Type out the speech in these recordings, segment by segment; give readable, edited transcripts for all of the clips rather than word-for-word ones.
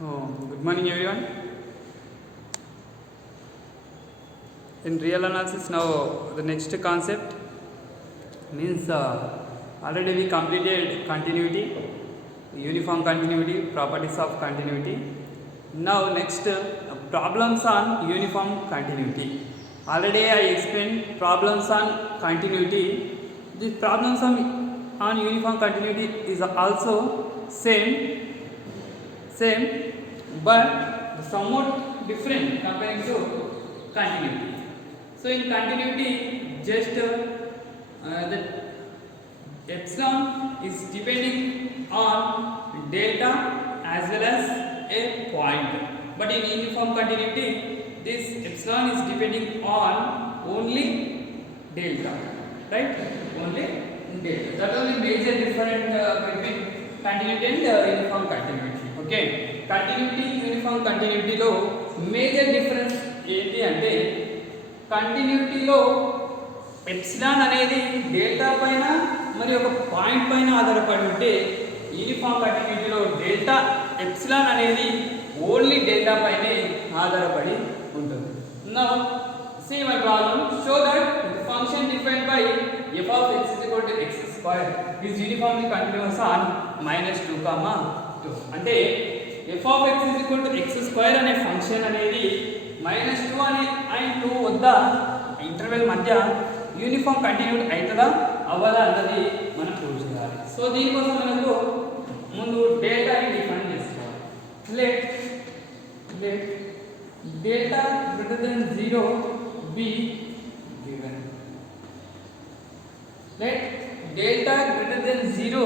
Good morning, everyone. In real analysis, now the next concept means already we completed continuity, uniform continuity, properties of continuity. Now next problems on uniform continuity. Already I explained problems on continuity. The problems on uniform continuity is also same, but somewhat different comparing to continuity. So in continuity, just the epsilon is depending on delta as well as a point. But in uniform continuity, this epsilon is depending on only delta, right? Only delta. That is the major difference between continuity and uniform continuity. Okay, continuity uniform continuity లో major difference ఏంటి అంటే కంటిన్యూటీలో epsilon అనేది delta పైన మరి ఒక point పైన ఆధారపడి ఉంటే యూనిఫామ్ కంటిన్యూటీలో డెల్టా ఎప్సిలాన్ అనేది ఓన్లీ డెల్టా పైనే ఆధారపడి ఉంటుంది. Now see my problem show that the function defined by f of x is equal to x square is uniformly continuous on -2, 2 అంటే f of x is equal to x square అనే function అనేది -2 అనే and 2 వద్ద interval మధ్య uniform continuity అవుతుందా అవ్వదా అన్నది మనం ప్రూవ్ చేయాలి. సో దీనికోసం మనకు ముందు డెల్టాని డిఫైన్ చేసుకోవాలి. Let delta greater than 0 be given. Let delta greater than 0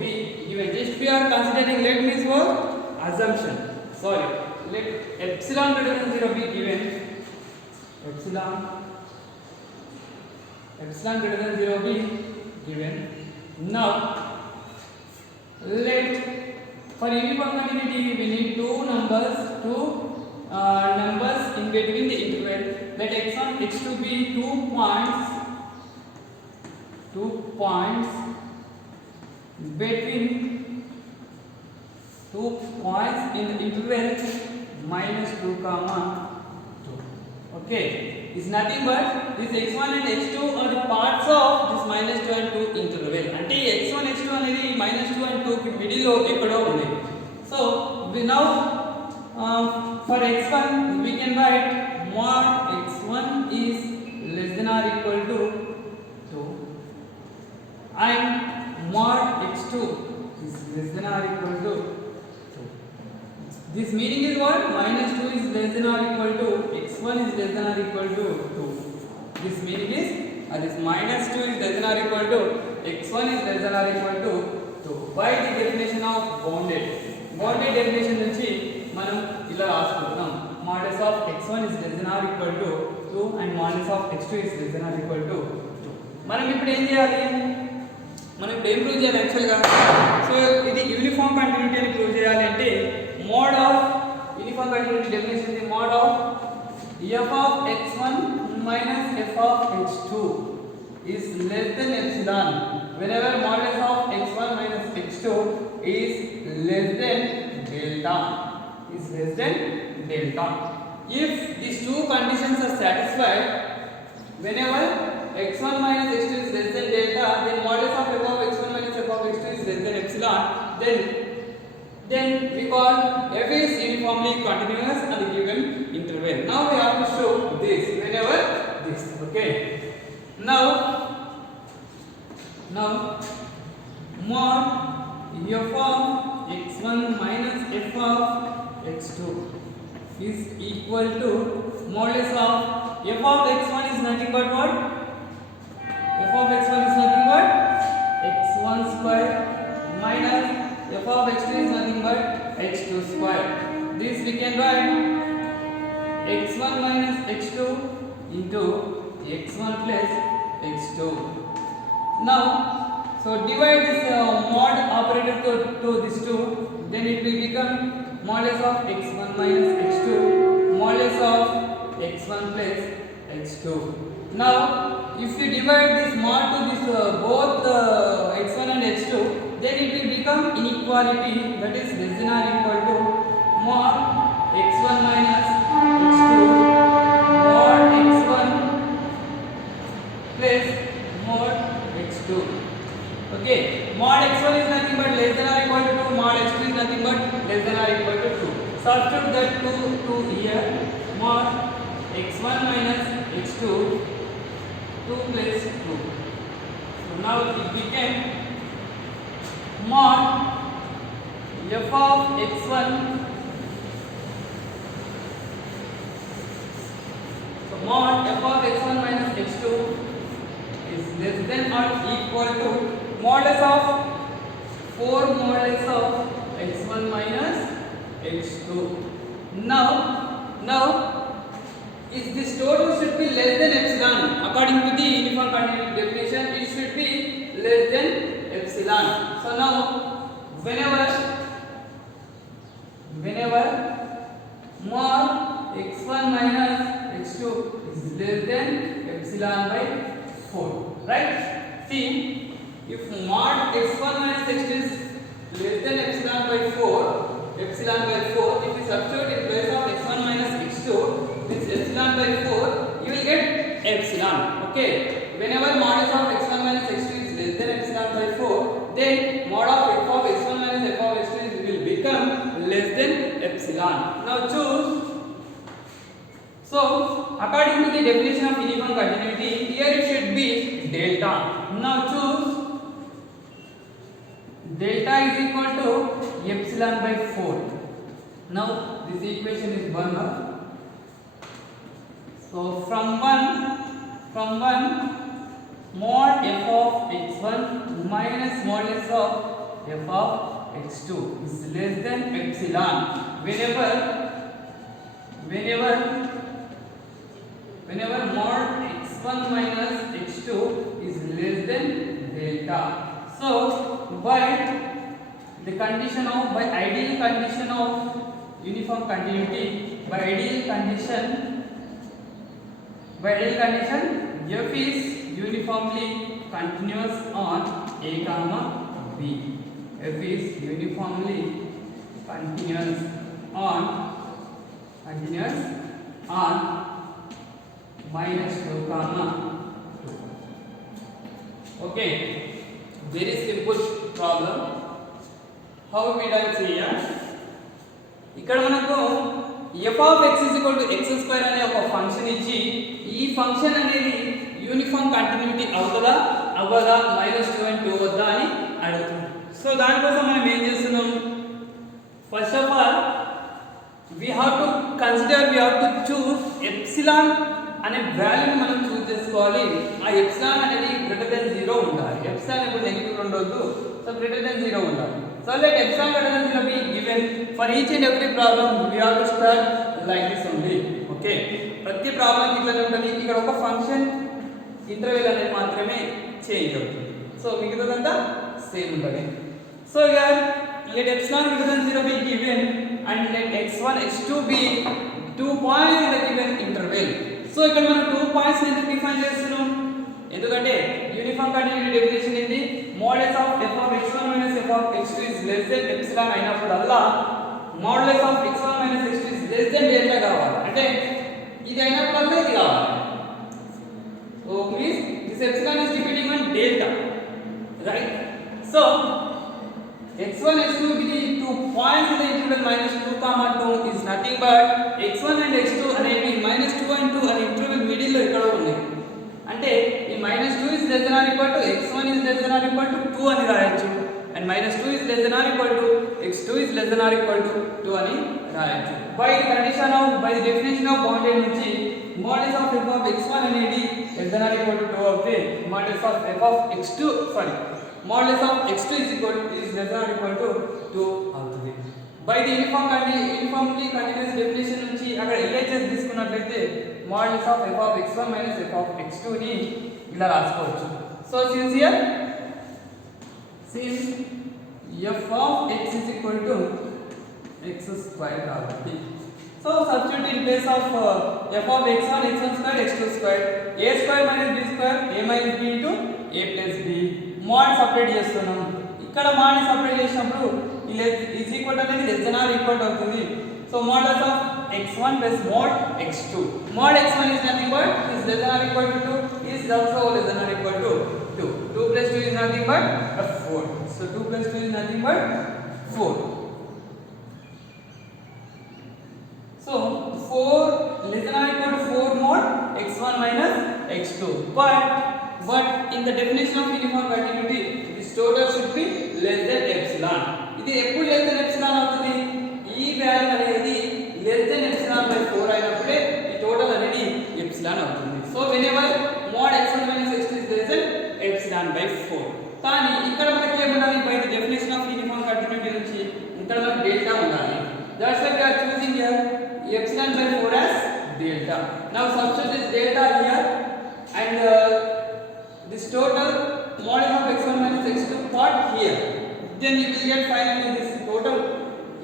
be given. Just we are considering let means for assumption. Sorry. Let epsilon greater than 0 be given. Epsilon greater than 0 be given. Now let for uniform continuity we need two numbers in between the interval. Let x1 x2 be 2 points between 2 points in the interval -2, 2. Okay, is nothing but this x1 and x2 are the parts of this -2 and 2 interval. అంటే x1 x2 అనేది -2 and 2 కి middle లో ఎక్కడో ఉంది. So we now for x1 we can write mod x1 is less than or equal to 2 and mod x2 is less than or equal to 2. This meaning is what? -2 is less than or equal to x1 is less than or equal to 2. This meaning is this -2 is less than or equal to x1 is less than or equal to 2. By the definition of bounded definition నుంచి మనం ఇలా రాసుకుంటున్నాం. modulus of x1 is less than or equal to 2 and modulus of x2 is less than or equal to 2. మనం ఇప్పుడు ఏం చేయాలి? మనం ఇప్పుడు ఏం ప్రూవ్ చేయాలి యాక్చువల్గా? సో ఇది యూనిఫామ్ కంటిన్యూటీ అని ప్రూవ్ చేయాలి అంటే mode of uniform continuity definition the mode of f of x1 minus f of x2 is less than epsilon whenever modulus of x1 minus x2 is less than delta. If these two conditions are satisfied, whenever x1 minus x2 is less than delta, then modulus of f of x1 minus f of x2 is less than epsilon, then we call f is uniformly continuous on the given interval. Now we have to show this whenever this. Okay. Now mod f of x1 minus f of x2 is equal to modulus of f of x1 is nothing but what? F of x1 is nothing but x1 square minus f of x2 is nothing but x2 square. This we can write x1 minus x2 into x1 plus x2. Now so divide this mod operator to this 2, then it will become modulus of x1 minus x2 modulus of x1 plus x2. Now if you divide this mod to this both x1 and x2, then it will become inequality, that is less than or equal to mod Substitute that 2 here. Mod x1 minus x2, 2 plus 2. So now it became mod f of x1. So mod f of x1 minus x2 is less than or equal to modulus of 4 modulus of x1 minus x2. Now is this total should be less than epsilon. According to the uniform continuity definition, it should be less than epsilon. So now whenever mod x1 minus x2 is less than epsilon by 4, right? See, if mod x1 minus x2 is less than epsilon by 4, if we substitute in place of x1 minus x2 this epsilon by 4, you will get epsilon. Okay, whenever modulus of x1 minus x2 is less than epsilon by 4, then mod of f of x1 minus f of x2 will become less than epsilon. Now choose. So according to the definition of uniform continuity, here it should be delta. Now choose delta is equal to epsilon by 4. Now this equation is 1 now. So from 1 mod f of x1 minus modulus of f of x2 is less than epsilon whenever mod x1 minus x2 is less than delta. So by ideal condition of uniform continuity, by ideal condition f is uniformly continuous on a comma b. F is uniformly continuous on minus 2 comma 2. Okay, very simple problem. How we done see here? ఇక్కడ మనకు f of x is equal to x square అనే ఒక function ఇచ్చి ఈ function అనేది uniform continuity అవుతుందా అవ్వదా -2 and 2 వద్దా అని అడుగుతుంది. సో దానికోసం మనం ఏం చేస్తున్నాం? First of all we have to choose epsilon అనే వాల్యూని మనం చూస్ చేసుకోవాలి. ఆ ఎప్సిలాన్ అనేది గ్రేటర్ దెన్ 0 ఉండాలి. ఎప్సిలాన్ ఎప్పుడు నెగటివ్ ఉండొద్దు. సో గ్రేటర్ దెన్ 0 ఉండాలి. So let epsilon greater than 0 be given for each and every problem. We have to start like this only. Okay, ప్రతి ప్రాబ్లం ఇట్లానే ఉంటుంది. ఇక్కడ ఒక ఫంక్షన్ ఇంటర్వెల్ అనేది మాత్రమే చేంజ్ అవుతుంది. సో మిగతాదంతా సేమ్ ఉంటుంది. So here let epsilon greater than 0 be given and let x1 x2 be 2 points in the given interval. So ఇక్కడ మనం 2 పాయింట్స్ ఎందుకు డిఫైన్ చేస్తున్నాం? ఎందుకంటే యూనిఫామ్ కంటిన్యూటీ డెఫినిషన్ ఏంది? modulus of f of x1 minus f of x2 is less than epsilon అయినప్పుడల్లా modulus of x1 minus x2 is less than delta కావాలి. అంటే ఇది అయినప్పుడల్లా ఇది కావాలి. So means this epsilon is depending on delta, right? So x1 x2 with 2 points in the interval -2 comma 2 is nothing but x1 and x2 అనేవి -2 and 2 అనే interval middle లో ఇక్కడ ఉన్నాయి. అంటే ఈ -2 is less than or equal to x1 is less than or equal to 2 అని రాయొచ్చు and -2 is less than or equal to x2 is less than or equal to 2 అని రాయొచ్చు. by the definition of bounded నుంచి modulus of f of x1 అనేది less than or equal to 2 అవుతే modulus of f of x2 modulus of x2 is less than or equal to 2 అవుతుంది. by the uniformly continuous definition నుంచి అక్కడ LHS తీసుకున్నట్లయితే modulus of f of x1 minus f of x2 ని ఇలా రాసుకోవచ్చు. So since f of x is equal to x square కాబట్టి so substitute in place of f of x1 square x2 square a square minus b square a minus b into a plus b mod separate చేస్తున్నాం. ఇక్కడ mod separate చేసినప్పుడు is equal to అనేది less than or equal to అవుతుంది. so modulus of x1 plus mod x2. mod x1 is nothing but is less than or equal to 2 is also less than or equal to 2. 2 plus 2 is nothing but 4. So 2 plus 2 is nothing but 4. less than or equal to 4 mod x1 minus x2. But in the definition of uniform continuity, this total should be less than epsilon. ఇది ఎప్పుడు less than epsilon అవుతుంది? ఈ value అనేది less than epsilon by 4 అయినప్పుడే ఈ total అనేది epsilon అవుతుంది. So whenever mod x1 minus x2 is less than epsilon by 4. కానీ ఇక్కడ మనకి ఏముండాలి? By the definition of uniform continuity నుంచి ఇక్కడ మనకి డెల్టా ఉండాలి. That's why we are choosing here epsilon by 4 as delta. Now substitute this delta here and this total modulus of x1 minus x2 part here. Then you will get finally this total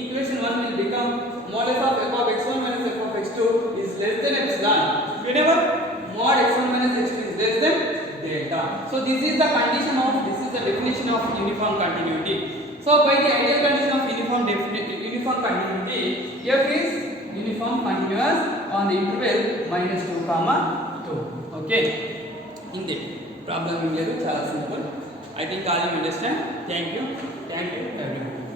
equation 1 will become modulus of f of x1 minus f of x2 is less than epsilon whenever mod x1 minus x2 is less than delta. So this is the condition of, this is the definition of uniform continuity. So by the ideal condition of uniform continuity, f is uniform continuous on the interval minus 2 comma 2. Okay, in the problem is chala simple. I think all you understand. Thank you everyone.